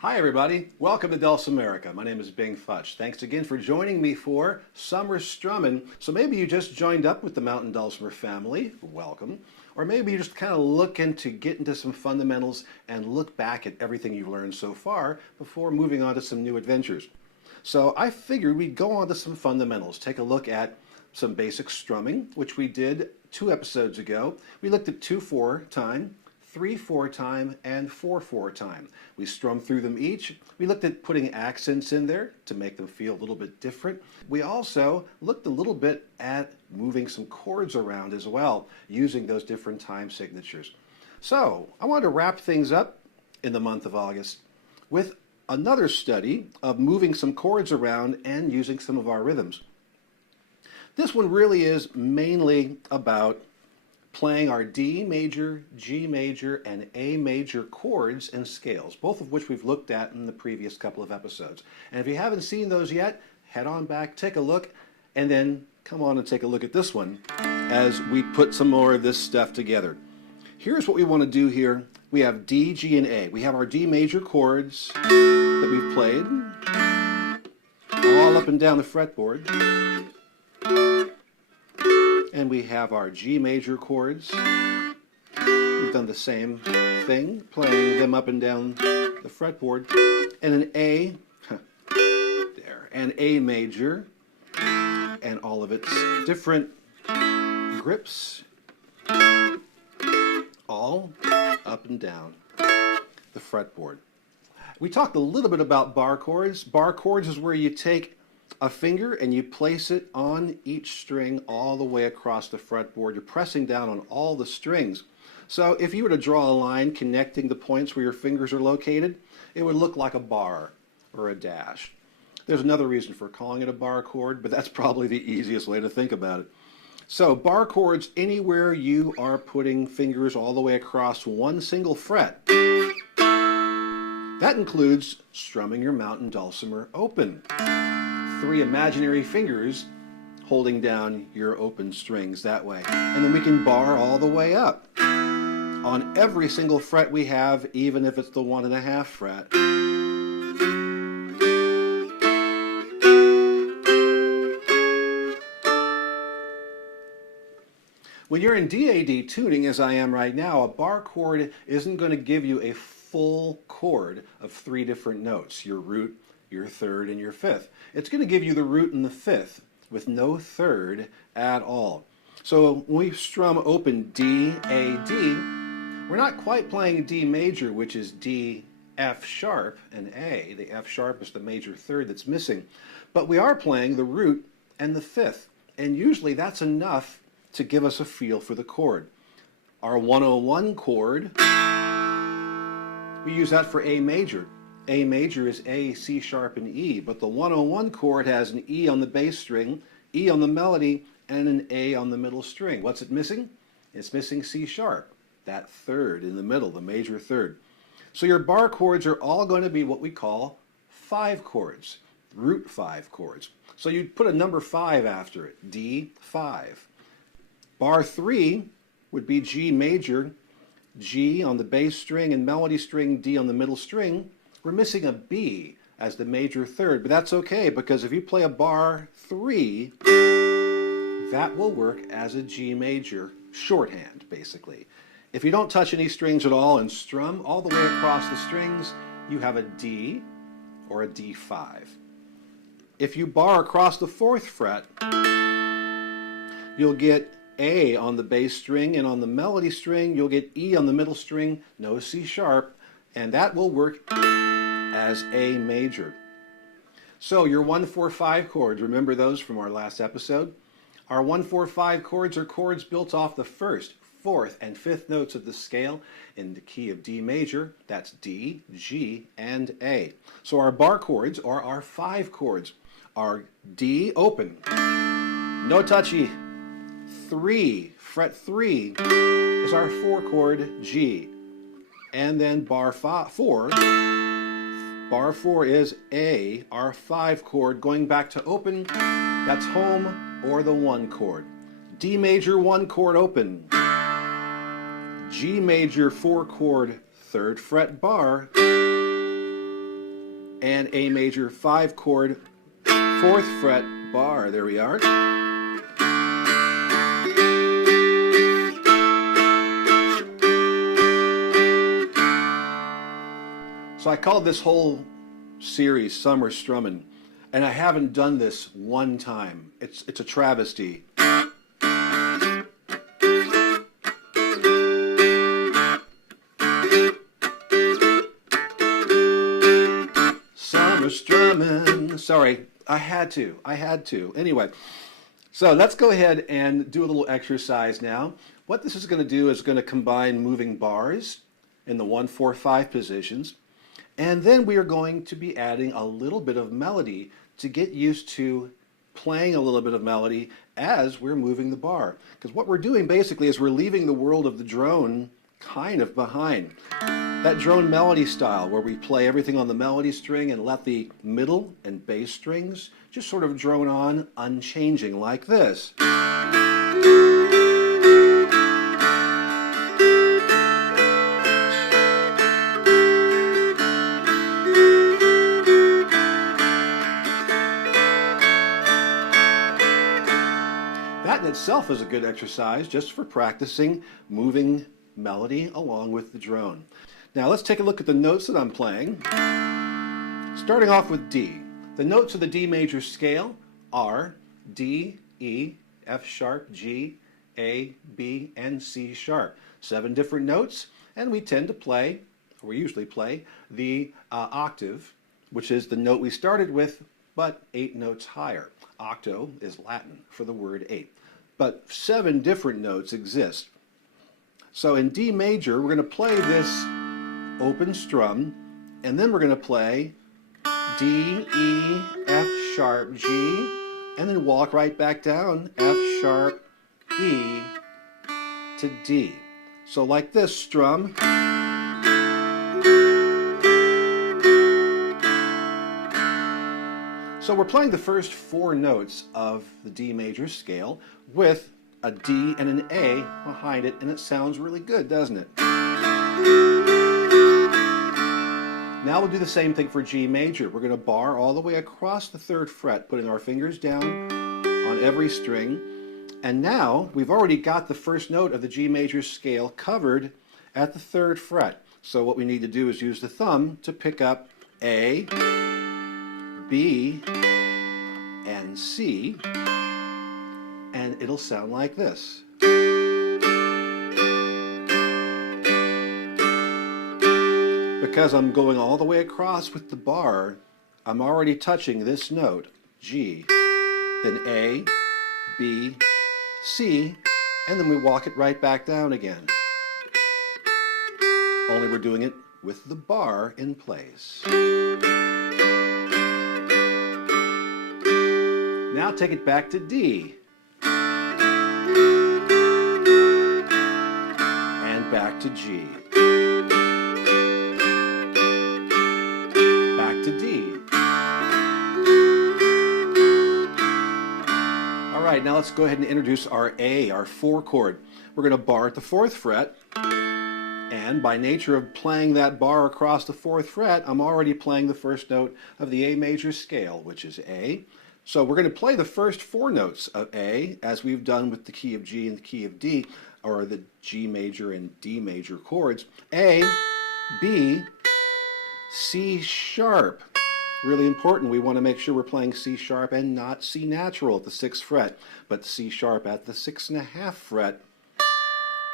Hi everybody, welcome to Dulcimerica. My name is Futch. Thanks again for joining me for Summer Strummin'. So maybe you just joined up with the Mountain Dulcimer family, welcome. Or maybe you're just kind of looking to get into some fundamentals and look back at everything you've learned so far before moving on to some new adventures. So I figured we'd go on to some fundamentals, take a look at some basic strumming, which we did 2 episodes ago. We looked at 2/4 time, 3/4 time, and 4/4 time. We strummed through them each. We looked at putting accents in there to make them feel a little bit different. We also looked a little bit at moving some chords around as well, using those different time signatures. So I wanted to wrap things up in the month of August with another study of moving some chords around and using some of our rhythms. This one really is mainly about playing our D major, G major, and A major chords and scales, both of which we've looked at in the previous couple of episodes. And if you haven't seen those yet, head on back, take a look, and then come on and take a look at this one as we put some more of this stuff together. Here's what we want to do here. We have D, G, and A. We have our D major chords that we've played all up and down the fretboard. And we have our G major chords. We've done the same thing, playing them up and down the fretboard. And an A, there, and A major, and all of its different grips, all up and down the fretboard. We talked a little bit about bar chords. Bar chords is where you take a finger and you place it on each string all the way across the fretboard. You're pressing down on all the strings. So if you were to draw a line connecting the points where your fingers are located, it would look like a bar or a dash. There's another reason for calling it a bar chord, but that's probably the easiest way to think about it. So bar chords, anywhere you are putting fingers all the way across one single fret. That includes strumming your mountain dulcimer open. 3 imaginary fingers holding down your open strings that way. And then we can bar all the way up on every single fret we have, even if it's the 1.5 fret. When you're in DAD tuning, as I am right now, a bar chord isn't going to give you a full chord of 3 different notes, your root, your third, and your fifth. It's going to give you the root and the fifth with no third at all. So when we strum open D, A, D, we're not quite playing D major, which is D, F sharp, and A. The F sharp is the major third that's missing. But we are playing the root and the fifth. And usually that's enough to give us a feel for the chord. Our 101 chord, we use that for A major. A major is A, C sharp, and E, but the 101 chord has an E on the bass string, E on the melody, and an A on the middle string. What's it missing? It's missing C sharp, that third in the middle, the major third. So your bar chords are all going to be what we call 5 chords, root 5 chords. So you'd put a number 5 after it, D, 5. Bar 3 would be G major, G on the bass string and melody string, D on the middle string. We're missing a B as the major third, but that's okay because if you play a bar 3, that will work as a G major shorthand, basically. If you don't touch any strings at all and strum all the way across the strings, you have a D or a D5. If you bar across the 4th fret, you'll get A on the bass string, and on the melody string, you'll get E on the middle string, no C sharp, and that will work as A major. So your 1-4-5 chords, remember those from our last episode? Our 1-4-5 chords are chords built off the 1st, 4th, and 5th notes of the scale in the key of D major. That's D, G, and A. So our bar chords, or our 5 chords, are D open, no touchy. 3, fret 3 is our 4 chord G. And then bar 4, bar 4 is A, our 5 chord, going back to open, that's home or the 1 chord. D major 1 chord open, G major 4 chord 3rd fret bar, and A major 5 chord 4th fret bar. There we are. So I called this whole series Summer Strummin', and I haven't done this one time. It's a travesty. Summer strummin'. Sorry, I had to. Anyway, so let's go ahead and do a little exercise now. What this is going to do is going to combine moving bars in the 1, 4, 5 positions. And then we are going to be adding a little bit of melody to get used to playing a little bit of melody as we're moving the bar. Because what we're doing basically is we're leaving the world of the drone kind of behind. That drone melody style where we play everything on the melody string and let the middle and bass strings just sort of drone on unchanging like this. That in itself is a good exercise just for practicing moving melody along with the drone. Now let's take a look at the notes that I'm playing. Starting off with D. The notes of the D major scale are D, E, F sharp, G, A, B, and C sharp. 7 different notes, and we tend to play, or we usually play, the octave, which is the note we started with, but 8 notes higher. Octo is Latin for the word 8. But 7 different notes exist. So in D major, we're going to play this open strum, and then we're going to play D, E, F sharp, G, and then walk right back down F sharp, E to D. So like this, strum. So we're playing the first 4 notes of the D major scale with a D and an A behind it, and it sounds really good, doesn't it? Now we'll do the same thing for G major. We're going to bar all the way across the 3rd fret, putting our fingers down on every string. And now we've already got the first note of the G major scale covered at the 3rd fret. So what we need to do is use the thumb to pick up A, B, and C, and it'll sound like this. Because I'm going all the way across with the bar, I'm already touching this note, G, then A, B, C, and then we walk it right back down again. Only we're doing it with the bar in place. Now take it back to D. And back to G. Back to D. All right, now let's go ahead and introduce our A, our 4 chord. We're going to bar at the 4th fret. And by nature of playing that bar across the 4th fret, I'm already playing the first note of the A major scale, which is A. So we're going to play the first 4 notes of A, as we've done with the key of G and the key of D, or the G major and D major chords. A, B, C sharp. Really important, we want to make sure we're playing C sharp and not C natural at the 6th fret, but C sharp at the 6.5 fret,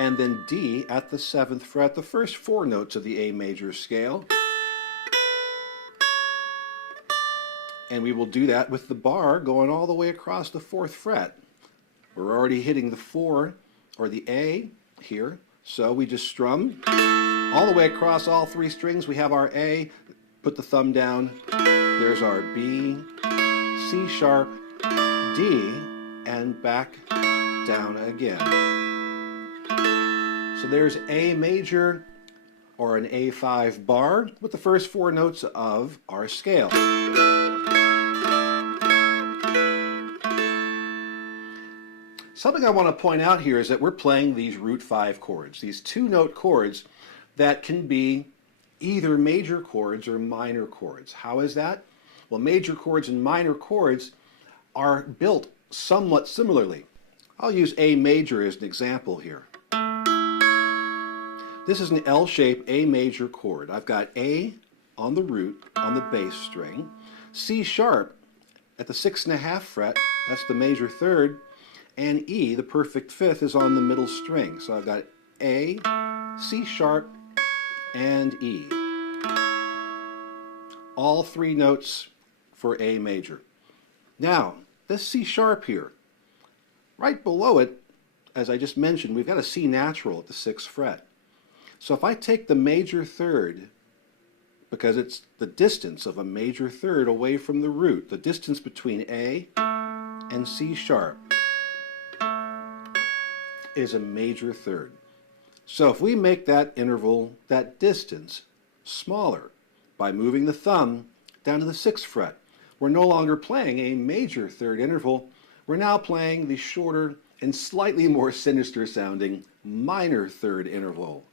and then D at the 7th fret, the first 4 notes of the A major scale. And we will do that with the bar going all the way across the 4th fret. We're already hitting the 4, or the A, here. So we just strum all the way across all 3 strings. We have our A, put the thumb down. There's our B, C sharp, D, and back down again. So there's A major, or an A5 bar, with the first 4 notes of our scale. Something I want to point out here is that we're playing these root 5 chords, these 2-note chords that can be either major chords or minor chords. How is that? Well, major chords and minor chords are built somewhat similarly. I'll use A major as an example here. This is an L-shaped A major chord. I've got A on the root, on the bass string, C sharp at the 6.5 fret, that's the major third, and E, the perfect fifth, is on the middle string. So I've got A, C sharp, and E. All three notes for A major. Now, this C sharp here, right below it, as I just mentioned, we've got a C natural at the 6th fret. So if I take the major third, because it's the distance of a major third away from the root, the distance between A and C sharp is a major third. So if we make that interval, that distance, smaller by moving the thumb down to the 6th fret, we're no longer playing a major third interval, we're now playing the shorter and slightly more sinister sounding minor third interval.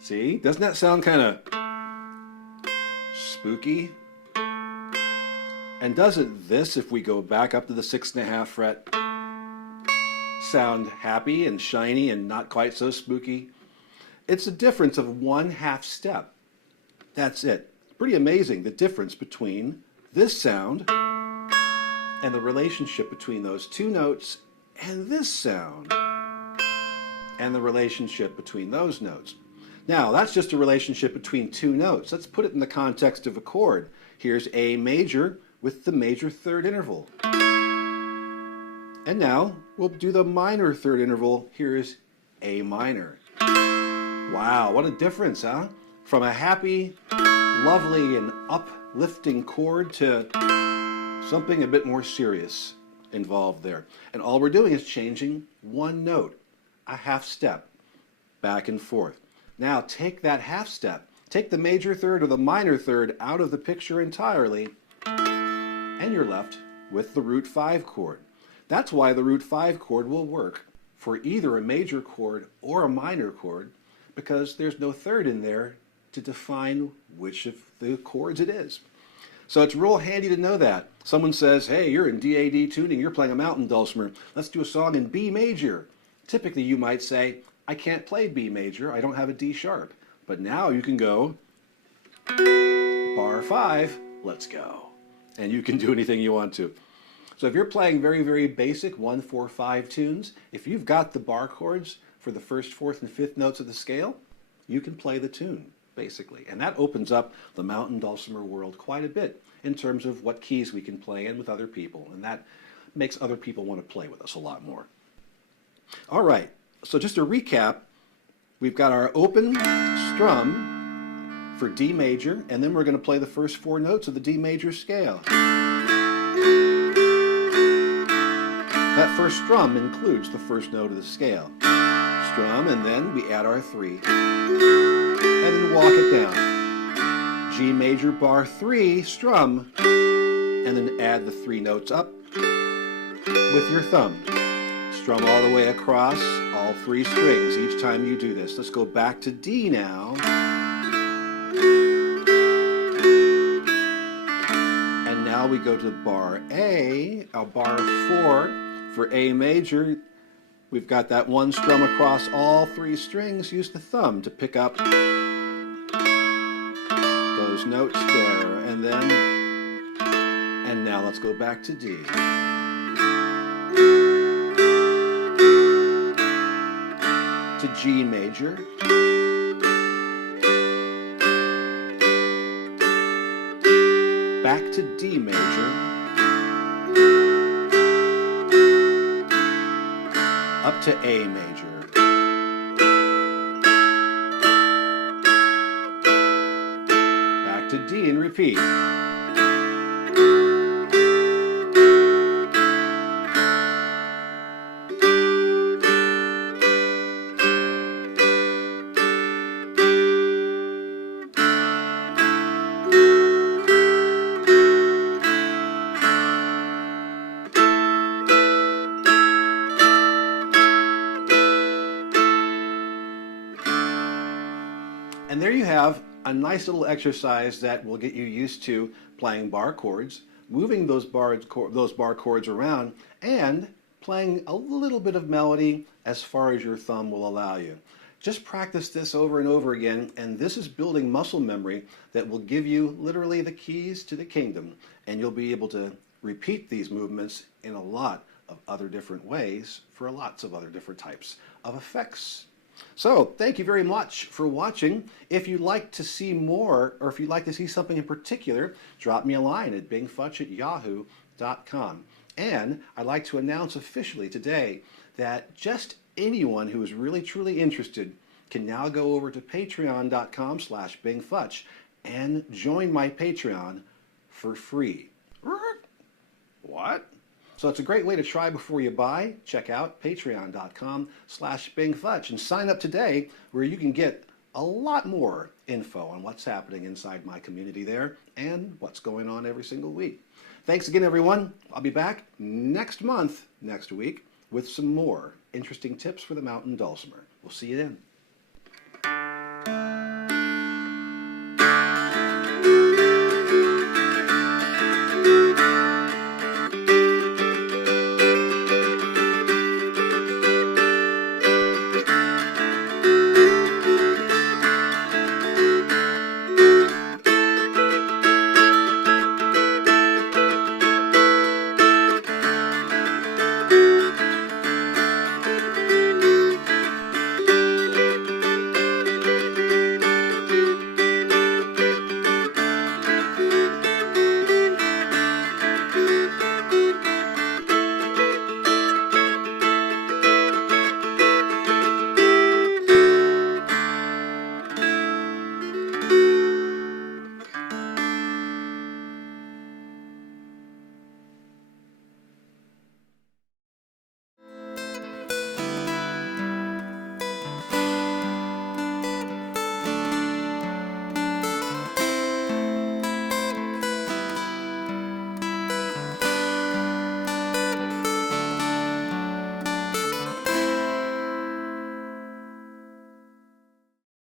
See, doesn't that sound kind of spooky? And doesn't this, if we go back up to the 6.5 fret, sound happy and shiny and not quite so spooky? It's a difference of 1/2 step. That's it. Pretty amazing, the difference between this sound and the relationship between those two notes and this sound and the relationship between those notes. Now, that's just a relationship between two notes. Let's put it in the context of a chord. Here's A major with the major third interval. And now we'll do the minor third interval. Here's A minor. Wow, what a difference, huh? From a happy, lovely, and uplifting chord to something a bit more serious involved there. And all we're doing is changing one note, a 1/2 step, back and forth. Now take that 1/2 step, take the major third or the minor third out of the picture entirely, and you're left with the root 5 chord. That's why the root 5 chord will work for either a major chord or a minor chord, because there's no third in there to define which of the chords it is. So it's real handy to know that. Someone says, hey, you're in DAD tuning, you're playing a mountain dulcimer, let's do a song in B major. Typically you might say, I can't play B major, I don't have a D sharp. But now you can go bar 5, let's go. And you can do anything you want to. So if you're playing very, very basic 1, 4, 5 tunes, if you've got the bar chords for the 1st, 4th, and 5th notes of the scale, you can play the tune, basically. And that opens up the mountain dulcimer world quite a bit in terms of what keys we can play in with other people. And that makes other people want to play with us a lot more. All right, so just to recap, we've got our open strum for D major, and then we're going to play the first 4 notes of the D major scale. That first strum includes the first note of the scale. Strum, and then we add our 3, and then walk it down. G major bar 3, strum, and then add the 3 notes up with your thumb. Strum all the way across all 3 strings each time you do this. Let's go back to D now. And now we go to bar A, bar 4 for A major. We've got that 1 strum across all 3 strings. Use the thumb to pick up those notes there. And now let's go back to D. To G major. Back to D major. Up to A major. Back to D and repeat. And there you have a nice little exercise that will get you used to playing bar chords, moving those bar chords around, and playing a little bit of melody as far as your thumb will allow you. Just practice this over and over again, and this is building muscle memory that will give you literally the keys to the kingdom, and you'll be able to repeat these movements in a lot of other different ways for lots of other different types of effects. So, thank you very much for watching. If you'd like to see more, or if you'd like to see something in particular, drop me a line at bingfutch@yahoo.com. And I'd like to announce officially today that just anyone who is really truly interested can now go over to patreon.com/bingfutch and join my Patreon for free. What? So it's a great way to try before you buy. Check out patreon.com/bingfutch and sign up today, where you can get a lot more info on what's happening inside my community there and what's going on every single week. Thanks again, everyone. I'll be back next week, with some more interesting tips for the mountain dulcimer. We'll see you then.